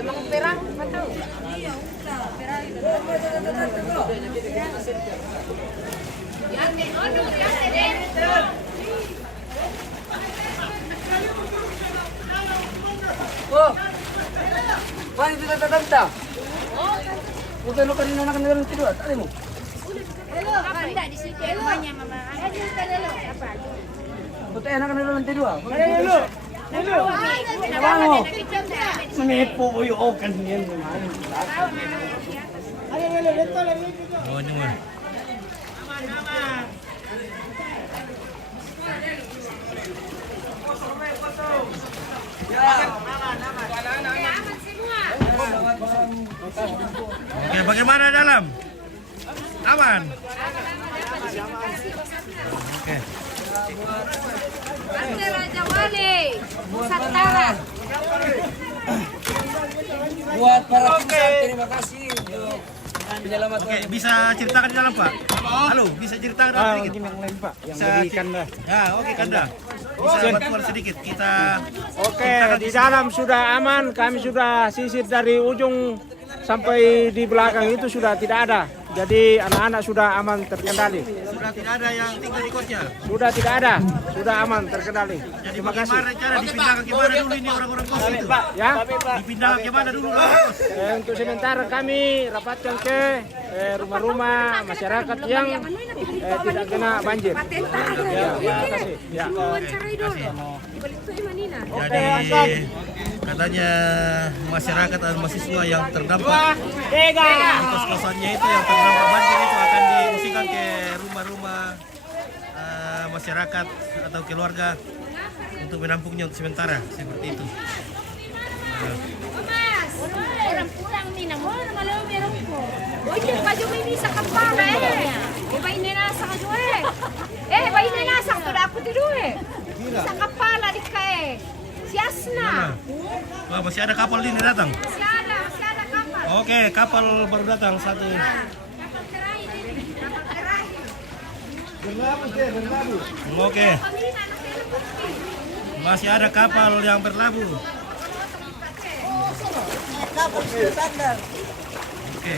emang perang, tahu? Iya, perang itu. Oh, wah itu tanda. Bukan lo kanina na kanina tidur, tadi mo. Hello, kanda di situ rumahnya mama. Ayo hello. Apa? Bukan na kanina tidur. Hello. Hello. Bango. Menepo ko yung kanyan. Ayo, hello, dito lang. Oh, naman. Oke, bagaimana dalam? Aman? Oke. Raja Wali, Nusantara. Buat para pinsan, terima kasih. Penyelamat. Oke, bisa ceritakan di dalam, Pak? Halo, bisa ceritakan dalam sedikit? Yang lain, Pak. Yang Bisa dari Kanda. Ya, oke, Kanda. Bisa bantuan sedikit. Kita Oke, di dalam sudah aman. Kami sudah sisir dari ujung sampai di belakang itu sudah tidak ada. Jadi anak-anak sudah aman terkendali. sudah tidak ada yang tinggal di kotnya. Sudah tidak ada. Sudah aman terkendali. Jadi Terima kasih. bagaimana cara dipindahkan ke mana dulu ini orang-orang kos itu? Ya. Dipindahkan ke mana dulu orang kos? Untuk sementara kami rapatkan ke rumah-rumah masyarakat yang tidak kena banjir. Ya, terima kasih. Ya. Jadi katanya masyarakat dan mahasiswa yang terdampak kos-kosannya itu yang terdampak banjir itu akan diungsikan ke rumah-rumah masyarakat atau keluarga untuk menampungnya untuk sementara seperti itu. Mas, kurang-kurang nih namun malam meron ko. Oye, baju ini sa kapara Iba inenasa ka jo Iba inenasa ka ako tido Sa kapala di ka Siasna. Wah, masih ada kapal ini datang. Masih ada kapal. Oke, kapal baru datang satu. Kapal terakhir. Oke. Masih ada kapal yang berlabuh. Kapal sudah standar. Oke.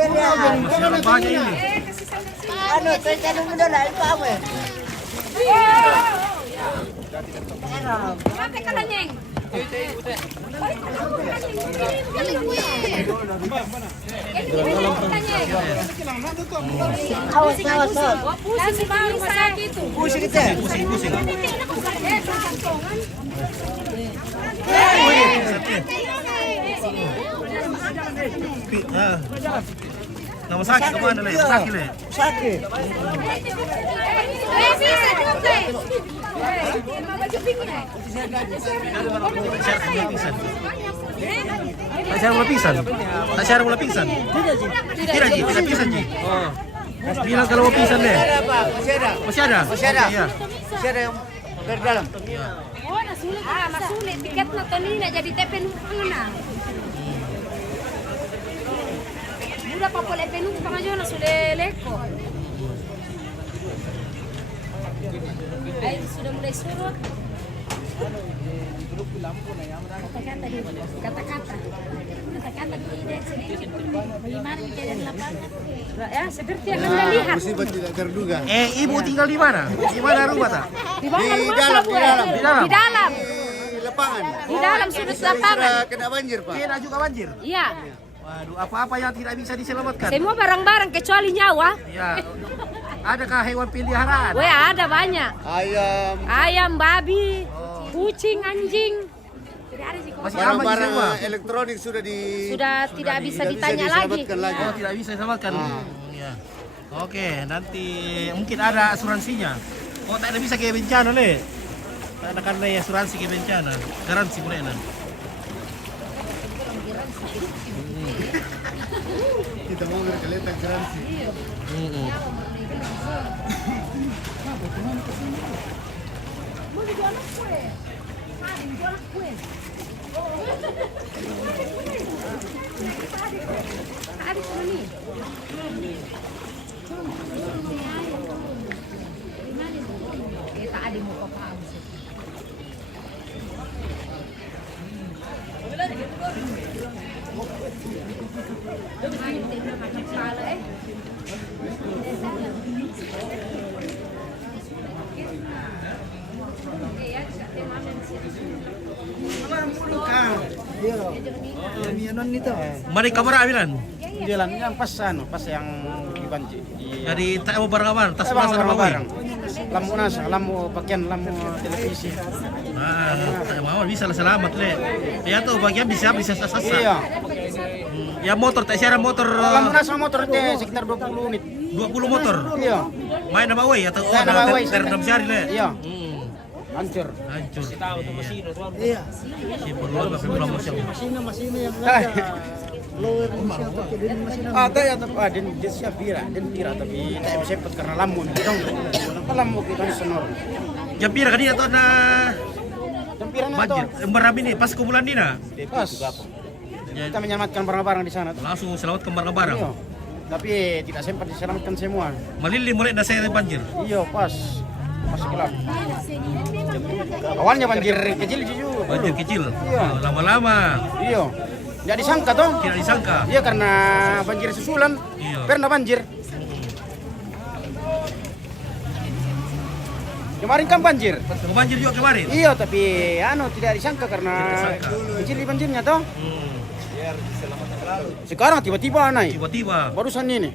Masih ada banyak ini. Ano, tayo mo na lang, kamu. Mate ka lang yang. Awas, awas, awas. Pusing baru sakit itu. Pusing kita. Pusing-pusing. Nama sakit kemana Le? Sakit Le? Sakit. Tak syarah mula pingsan? Tak syarah mula pingsan? Tidak Ji, tidak pingsan Ji. Oh. Bilang kalau mau pingsan deh. Masih ada. Masih ada? Masih ada. Iya. Masih ada yang berdalam. Oh, nasulit. Tiket na to nina jadi tepen na. Udah pa pala penung pangajo na suleleko. Ay, sudah mulai surut. Kata-kata sedikit. Bagaimana kejadian lapangan? Ya, seperti yang Anda lihat. Musibah tidak terduga. Ibu tinggal di mana? Di mana rumah tak? Di mana rumah dalam, Sabu? di dalam. Di dalam? Di dalam. Di lapangan. Di dalam sudut lapangan. Sudah kena banjir, Pak. Kena juga banjir. Iya. Waduh, apa-apa yang tidak bisa diselamatkan? Semua barang-barang kecuali nyawa. Ya. Adakah hewan peliharaan? Weh, ada banyak. Ayam, Ayam, babi, kucing, anjing. Masih aman di barang-barang semua? elektronik sudah Tidak bisa ditanya lagi. diselamatkan lagi. Oh, tidak bisa diselamatkan. Ya. Oke, nanti mungkin ada asuransinya. Oh, tak ada bisa kayak bencana Le. Tak ada karena asuransi kayak bencana. Garansi boleh nah. Kita mau berkeliling garansi. Ada mo pa paabot. Mari kamera bilan. Jalan yang pas yang di banci. Jadi tak mau barang-barang, tas Barang barang barang. Lamu nasa, lamu pakaian, lamu televisi. Tak mau bisa lah selamat le. Ya tuh bagian bisa sasa. Iya. Ya motor tak siaran motor Lamu nasa motor teh sekitar 20 unit. 20 motor. Iya. Main nama way atau Main nama way. terendam syari le. Iya. Hancur. Hancur. Iya. Si perlu apa promosi. Ada ya tapi den siap pira tapi tak bisa sempat karena lamun kita lamun kita senor. Jam pira kan dia tuh ada Tempiran banjir. Meram ini pas kumpulan dina. Pas. Kita menyelamatkan barang-barang di sana. Langsung selamat ke barang-barang. Iya. Tapi tidak sempat diselamatkan semua. Malili mulai dah saya banjir. Iya pas gelap. Awalnya banjir kecil juga. Banjir kecil. Iya. Lama-lama. Iya. Tidak disangka toh. Tidak disangka. Iya karena banjir susulan. Iya. Pernah banjir. Kemarin kan banjir. Banjir juga kemarin. Iya tapi tidak disangka karena Tidak disangka. kecil banjirnya toh. Sekarang tiba-tiba naik. Tiba-tiba. Barusan ini.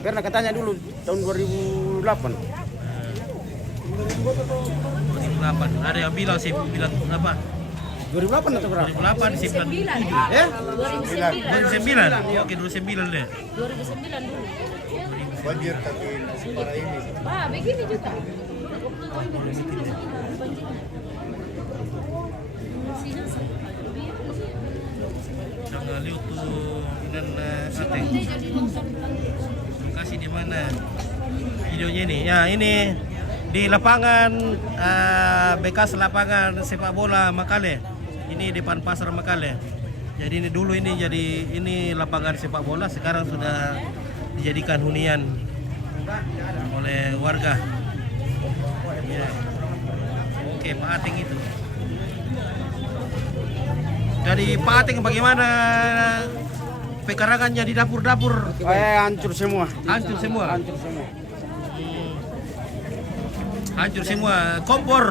Pernah katanya dulu tahun 2008. 2008. Ada yang bilang saya bilang apa? 2008 atau berapa? 2008 saya bilang 7. Ya? 2009. Oke 2009 deh. 2009 dulu. Banjir tapi separah ini. Wah, begini juga. Jangan lihat tuh inan ateng. Kasih di mana videonya ini? Ya ini di lapangan bekas lapangan sepak bola Makale. Ini depan pasar Makale. Jadi ini dulu ini lapangan sepak bola, sekarang sudah dijadikan hunian oleh warga. Ya. Oke, Pak Ating itu. Dari Pak Ating bagaimana pekarangannya di dapur-dapur? Hancur semua. Hancur semua. Hancur semua. Hancur semua. Kompor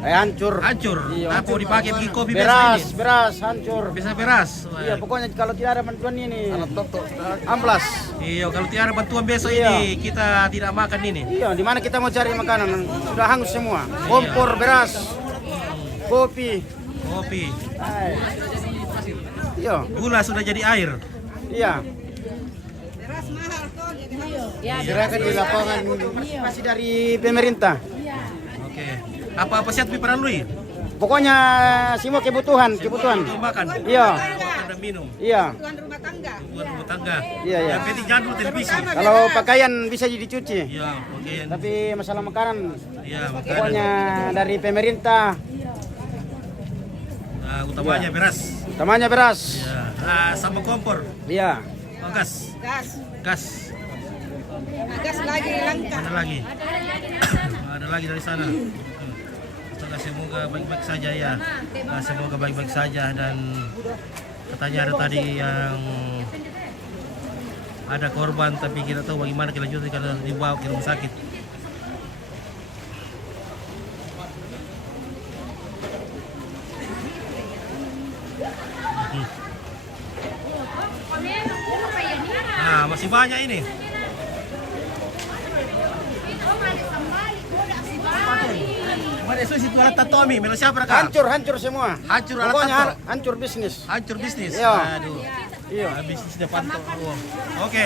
Hancur. hancur. Iya, Apa dipakai bikin kopi Beras, biasa ini? beras hancur. Bisa beras. Iya, pokoknya kalau tidak ada bantuan ini amblas. Iya, kalau tiada bantuan besok Iya. ini kita tidak makan ini. Iya, di mana kita mau cari makanan? Sudah hangus semua. Kompor, beras, kopi. Kopi. Iya, Gula sudah jadi air. iya. Silakan di lapangan Masih dari pemerintah. Oke. Apa-apa siap diperlukan? Pokoknya semua kebutuhan. Untuk makan. Iya. Makan dan minum. Iya. Buat rumah tangga. Iya, iya. Yang penting jangan dulu televisi. Kalau pakaian bisa dicuci. Iya, oke. Tapi masalah makanan Iya, makanan. pokoknya dari pemerintah. Nah, utamanya beras. Utamanya beras. Ya. Sama kompor. Iya. Oh, gas. Gas. Gas lagi langka. Ada lagi. Ada lagi dari sana. Semoga baik-baik saja ya. Semoga baik-baik saja dan katanya ada tadi yang ada korban tapi kita tahu bagaimana kelanjutan kalau dibawa ke rumah sakit. Nah, masih banyak ini. Mana itu alat Tatomi, melo siapa kah? Hancur semua. Hancur alat Pokoknya tato. hancur bisnis. Hancur bisnis. Iya. Aduh. Iya. Bisnis depan tuh. Oke,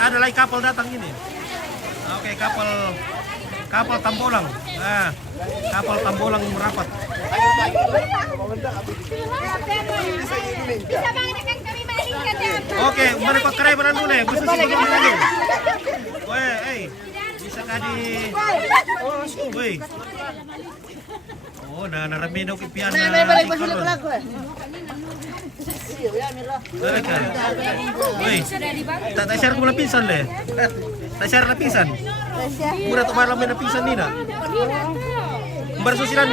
ada lagi kapal datang ini. Oke, kapal Tambolang. Nah, kapal Tambolang merapat. Oke, mari Pak Kere beran dulu nih. Bisa sedikit lagi. Weh, bisa kah di... Weh. Oh, narami daw kipian May na. balik pa sila pala ko eh. Uy, tak share ko lang pinsan le. Tak share na pinsan. Mura to malam na pinsan nina. Barso silan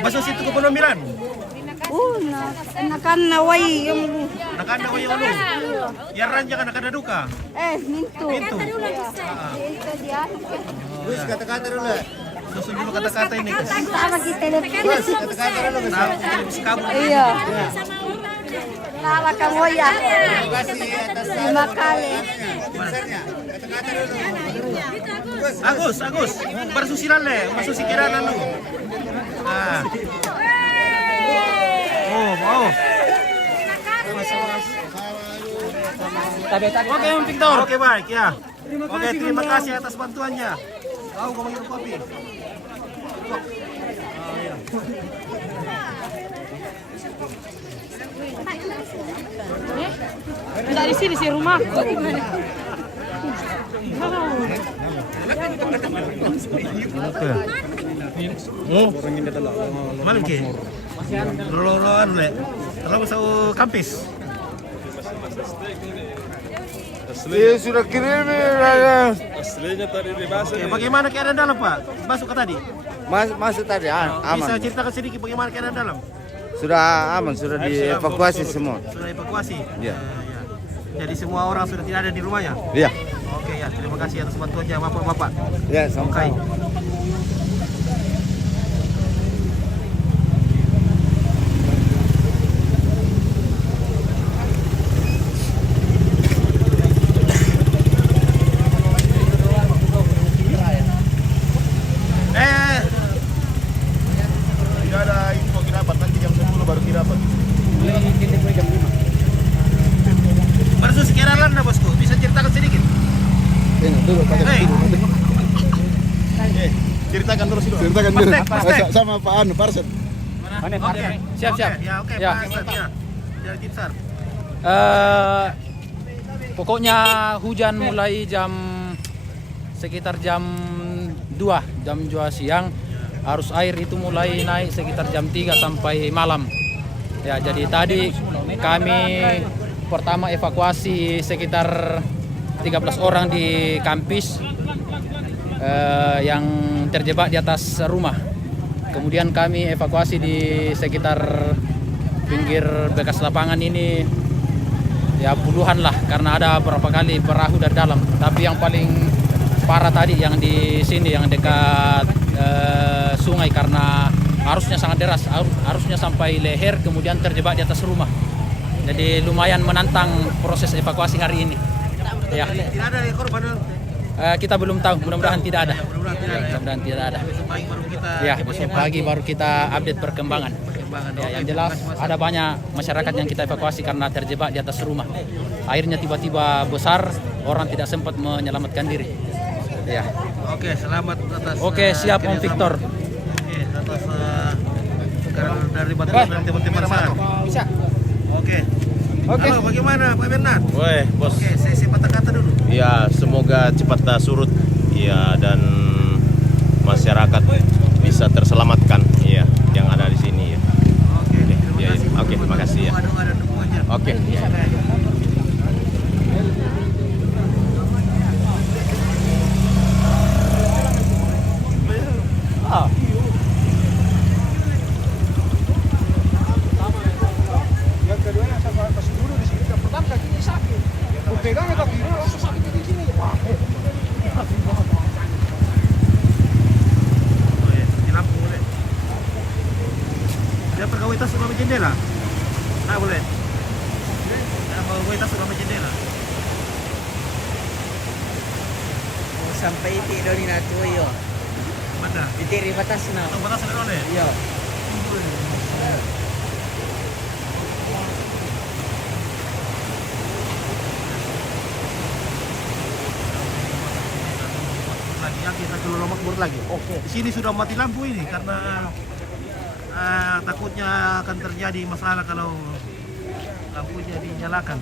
Baso situ ko puno milan. Nakanaway yung Nakanda ko yung Yaran ka nakadaduka. minto. Pintu. Ito diyan. Bus, kata-kata dulu. Susun dulu kata-kata ini. Tama kita Bus, kata-kata dulu. Kamu. Iya. Tama ka mo ya. Terima kasih atas 5 kali. besarnya. Kata-kata dulu. Agus. Bersusiran le, masusi kiranan lu. Ah. Oh. Oke, Om Victor. Oke, baik ya. Oke, terima kasih atas bantuannya. Tahu kamu minum kopi. Enggak di sini sih rumahku. Malam ke? Loloan le. Terlalu masuk kampus. Sudah kirim ya. Oke, bagaimana keadaan dalam Pak? Masuk ke tadi? Masuk tadi, Bisa aman. ceritakan sedikit bagaimana keadaan dalam? Sudah aman, sudah dievakuasi semua. Sudah evakuasi? Iya. Ya. Jadi semua orang sudah tidak ada di rumahnya? Iya. Oke ya, terima kasih atas bantuannya Bapak-bapak. Ya, Oke. sama-sama. Tidak ada info kirapat, nanti jam 10 baru kirapat. Barsu sekira landa bosku, bisa ceritakan sedikit? Hei, Ceritakan terus dulu. Ceritakan dulu. Pastek. Sama Pak Anu, Parsen. oke. Siap. Oke, Ya. Pak Ustadz, ya. Dari tim SAR. Pokoknya hujan mulai sekitar jam 2 siang. Arus air itu mulai naik sekitar jam 3 sampai malam. Ya, jadi tadi kami pertama evakuasi sekitar 13 orang di kampus yang terjebak di atas rumah. Kemudian kami evakuasi di sekitar pinggir bekas lapangan ini ya puluhan lah, karena ada beberapa kali perahu dari dalam. Tapi yang paling parah tadi yang di sini yang dekat sungai, karena arusnya sangat deras, arusnya sampai leher, kemudian terjebak di atas rumah. Jadi lumayan menantang proses evakuasi hari ini. Ya. Tidak ada korban. Kita belum tahu, mudah-mudahan tidak ada. Mudah-mudahan tidak ada. Mudah-mudahan tidak ada. Besok pagi baru kita Ya, besok pagi baru kita update perkembangan. Ya, yang jelas ada banyak masyarakat yang kita evakuasi karena terjebak di atas rumah. Airnya tiba-tiba besar, orang tidak sempat menyelamatkan diri. Ya. Oke, selamat atas. Oke, siap Om Victor. Oke, atas dari bantuan dari teman-teman SAR. Bisa. Oke. Halo, bagaimana Pak Bernard? Woi, bos. Oke, saya patah kata dulu. Ya, semoga cepat surut. Ya, dan masyarakat bisa terselamatkan. Ya, yang ada di sini. Ya. Oke, terima Ya, kasih. oke, terima kasih ya. Doa dan dukungannya. Oke. Yang kedua yang saya kasih dulu di sini, yang pertama kakinya sakit. Pegangnya kaki dulu langsung sakit di sini. Wah. Oh ya, di lampu boleh. Dia pegawai tas sama jendela. Nah, boleh. Dia pegawai tas sama jendela. Sampai tidur di natu yo. Mana? Ditiri batas na. Atau batas ada oleh? Yo. Lagi ya, kita ke Lomakbur lagi. Oke. Di sini sudah mati lampu ini karena takutnya akan terjadi masalah kalau lampunya dinyalakan.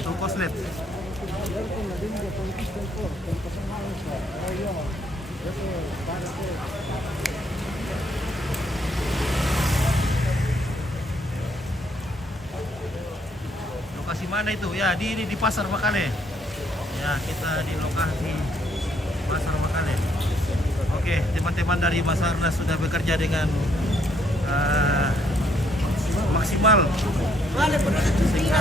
Itu koslet. Lokasi mana itu? Ya, di Pasar Makale. Ya, kita di lokasi Pasar Makale. Oke, teman-teman dari Basarnas sudah bekerja dengan maksimal. Sehingga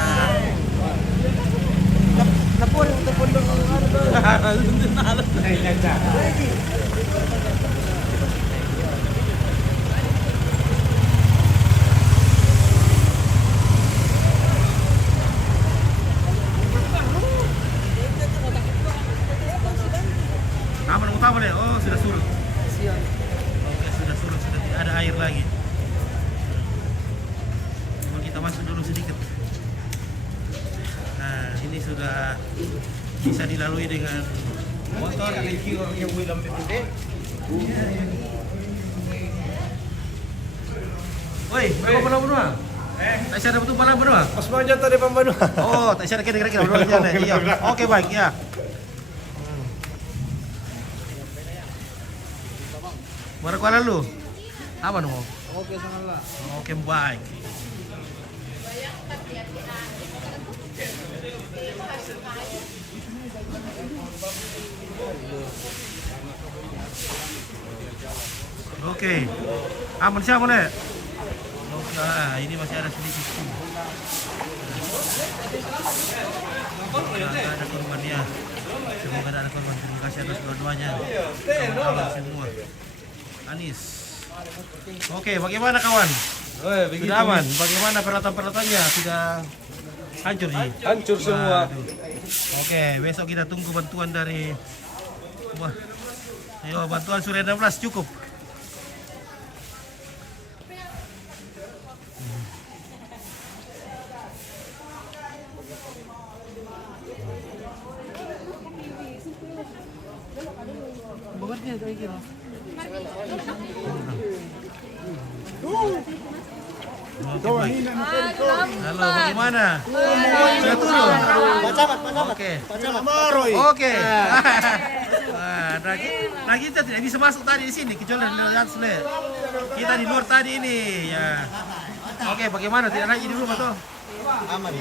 aman utama deh. Oh, sudah surut. Oke, sudah surut, sudah tidak ada air lagi. Coba kita masuk dulu sedikit. Nah, ini sudah bisa dilalui dengan motor. Woi, berapa malam berdua? Tak ada betul malam berdua? Mas mau jatuh di Pembanua. Oh, tak ada kira-kira berdua aja. Iya. Oke, baik ya. Baru kuala lu? Apa dong? Oke, sangatlah. Oke, baik. Oke. Aman siapa nih? Oke, ini masih ada sedikit. Ada korbannya. Semoga tidak ada korban. Terima kasih atas dua-duanya. Aman semua. Anis. Oke, bagaimana kawan? Sudah aman. Bagaimana peralatan-peralatannya? Sudah hancur sih? Hancur semua. Waduh. Oke, besok kita tunggu bantuan dari. Wah, ayo bantuan Surya 16 cukup. Halo, bagaimana? Sudah turun? Oke. Oke. Nah, kita tidak bisa masuk tadi di sini kecuali lihat sele. Kita di luar tadi ini ya. Oke, bagaimana? Tidak naik di rumah tuh? Aman.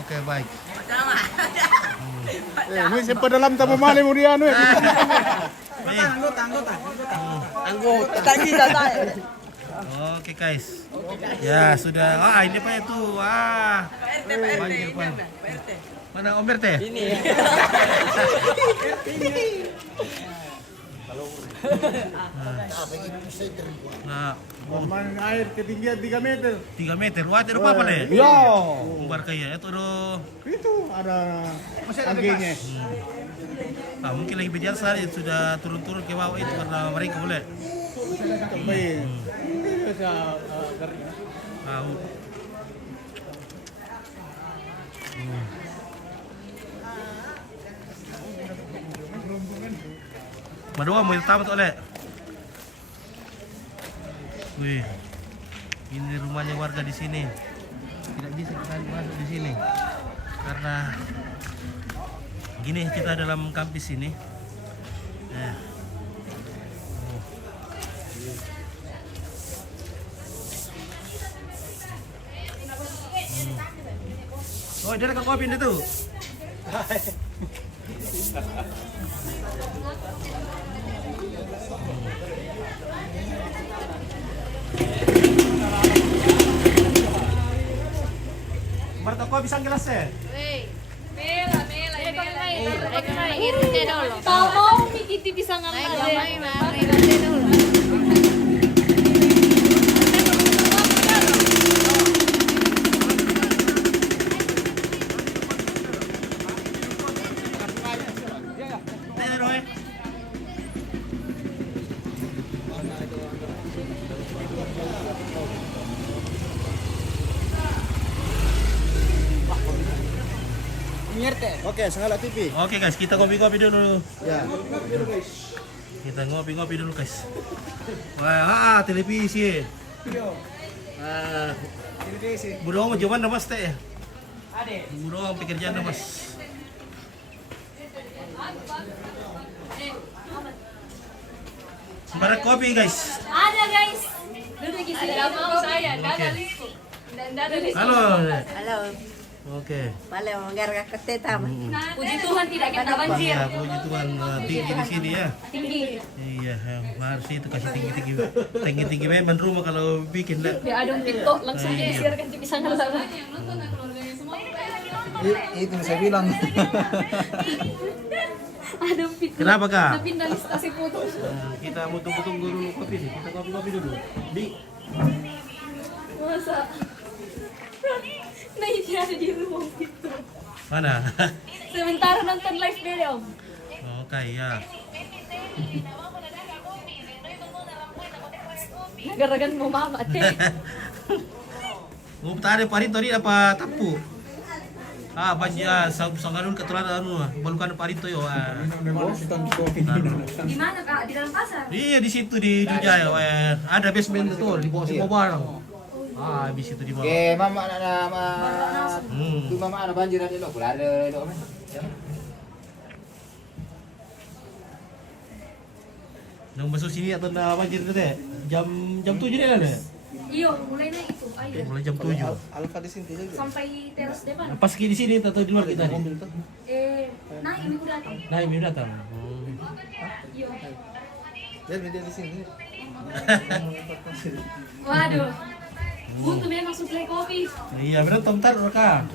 Oke, baik. Ini sempat dalam tamu mali muriano. Anggota kita saya. Oke guys, ya sudah. Ini Pak itu, banjir Pak. Mana Om RT? Ini. Nah, Air ketinggian 3 meter. 3 meter. Wah, itu apa nih? Ya. Umbar kayak itu Itu ada anggenya. Nah, mungkin lagi biasa sudah turun-turun ke bawah itu karena mereka boleh. Tahu. Madua mau tamat oleh. Wih, ini rumahnya warga di sini. Tidak bisa kita masuk di sini karena gini kita dalam kampus ini. Oh, dia nak kopi itu. Marta kopi sang gelas ya? Mau mikiti bisa ngambil. Oke, Sangala TV. Oke guys, kita ngopi-ngopi dulu. Ya. Kita ngopi-ngopi dulu guys. Wah, televisi. Budong mau jawaban mas teh. Budong pekerjaan mas. Sembarang kopi guys. Ada guys. Duduk di sini. Tidak mau saya. Dada liku. Dada liku. Halo. Halo. Oke. Malam menggarga keteta. Puji Tuhan tidak kena banjir. Ya, puji Tuhan tinggi di sini ya. Tinggi. Iya, harus itu kasih tinggi memang rumah kalau bikin lah. Dia ada pintu langsung disiarkan di pisang sana. Itu saya bilang. Ada pintu. Kenapa kak? Pindah listasi foto. Kita mau tunggu dulu kopi nih. Kita kopi dulu. Di. Masa? Nah ini ada di rumah gitu. Mana? Sementara nonton live dia om. Oke ya. Gara-gara mau mama teh. Mau tadi parito ni apa tapu? Banjir sangarun ketulan anu, balukan parito yo. Di mana kak? Di dalam pasar? Iya di situ di Jujaya. Ada basement itu di bawah semua barang. Di situ di bawah. Oke, mama anak tu mama anak banjir ada lo, pula ada lo. Nang masuk sini atau na banjir tu deh. Jam 7 deh lah deh. Iya, mulai na itu. Ayo. Mulai jam 7. Alfa di sini juga. Sampai teras depan. Pas di sini atau di luar kita nih. Nah ini udah datang. Nah, ini datang. Iya. Dia di sini. Waduh. Untuk memang suplai kopi. Iya, benar tontar kak.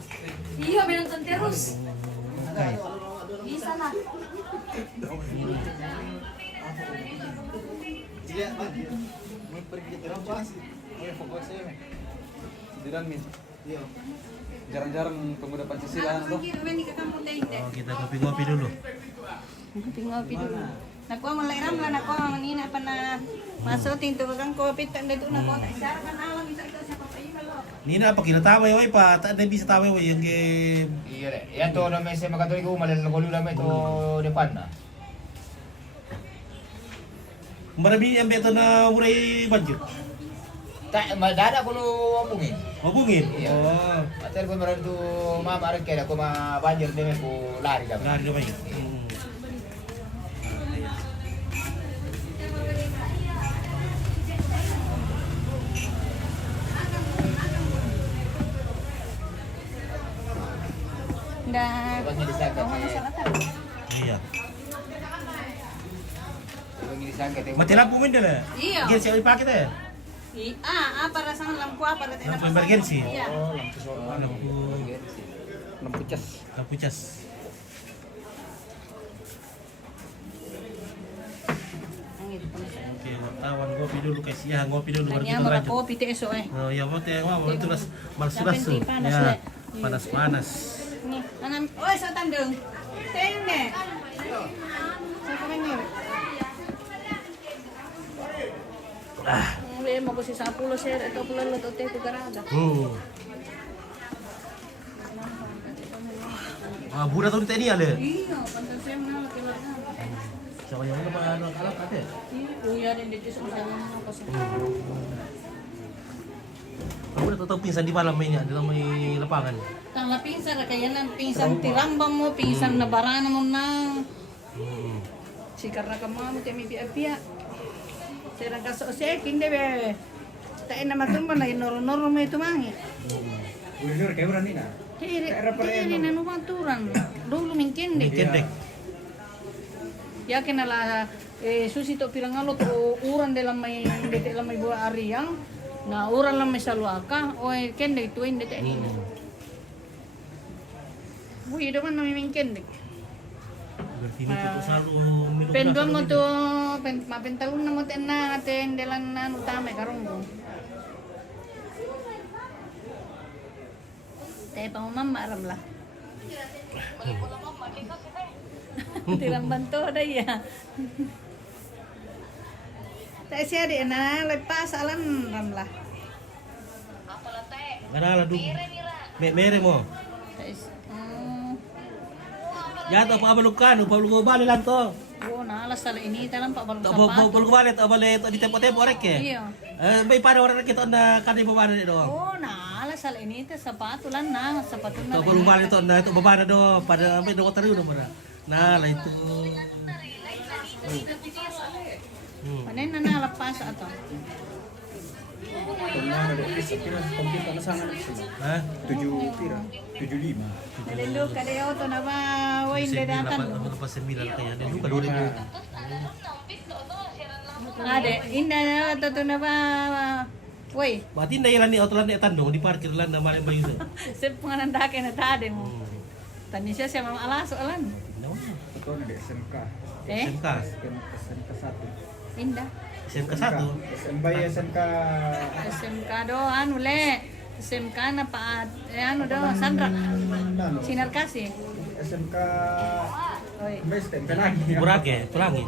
Iya, nonton terus. Oke. Bisa lah. Mau pergi ke apa sih? Oh, fokus saya. Sidiran min. Iya. Jarang-jarang pemuda Pancasila tuh. Oh, kita kopi-kopi dulu. Ngopi dulu. Naku malay ram lah naku manina pa na masuting to kang kopi tanda to na ko ta isara kan alam isa ito sa papayin lo. Nina apa kita tahu ya, Pak? Tak ada bisa tahu ya yang ke. Iya deh. Ya tuh namanya saya makatuli ko malal ko namanya itu depan na. Marami yang beto na murai banjir. Tak madada ko lo hubungin. Hubungin. Iya. Oh, Atel ko meron tu mama arek kaya ko ma banjir deme ko lari dapat. lari dapat. Da Pag nilisagkat Iya. pag nilisagkat Mati lampu min dala. Iya. Gen siya ipakai teh. para sang lampu para tena Lampu emergency. Oh, lampu solar. Lampu cas. Lampu cas. Oke, wartawan ngopi dulu guys. Ya, ngopi dulu baru kita lanjut. kopi te eso Oh, ya mau teh mau terus malas panas, ya. Le. Panas-panas. Ni anam oy sa tandung. Tende. Sa kanyo. Mo ko si 10 sir ito pula lo to te garada. Budak tu tadi ada. Iya, pantas saya na laki-laki. Siapa yang mana pak anak ada? Iya, din dito sa kasama ko sa. Kamu udah tahu pingsan di malam mainnya di dalam lapangan. Tang pinsan kaya nang pinsan tirambang mo, pinsan na barana mo na. Si karena kamu te mi pia. Serang kaso se kinde be. Ta ina matumba na inoro-noro mo ito mangi. Gubernur kayak berani na. Ini nanu maturan. Dulu mingkin deh. Kendek. Ya kenala susito pirangalo to uran de lamay de lamay buah ariang. Na uran lamay saluaka o kende itu inde te ini. Wih, itu kan namanya mingkin deh. Berarti ini tuh selalu minum. Pendon mo to, mapentalun na mo na atin delan na utama karong mo. Tayo pa mo mamaram lah. Tirang banto da ya. Tayo siya di na lepas alam ram lah. Mana du. Mere mo. Ya to pabalukan, pabalukan lang to. Oh, nalas sala ini talang pa balong Pabalukan to balik di tempo-tempo rek eh. Iya. May para orang kita na kanay babana do. Oh, nalas sala ini te sapato lan na sapato na. To pabalukan to na to babana do pada may do taru do para. Nah, lah itu. Mana nana lepas atau? Hah? 75. Lalu kada yo to na ba wain de datan. 9 kaya. Dan luka 2000. Ade, inda na to na ba. Woi, Berarti nailan ni autolan ni tandong di parkir lan na maling bayu. sep pangandake na tade mo. Tani siya siya mamalaso alan. No. Betul di SMK. SMK. SMK 1. Indah. SMK 1. SMK SMK do anu le. SMK na pa anu do Sandra. Sinar kasih. SMK Oi. SMK lagi. Burake, pelangi.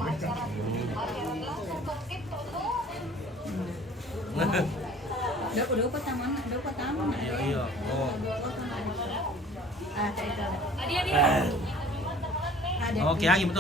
Do pertama. Iya, iya. Oh. Ah, kayak itu. Oke, lagi betul.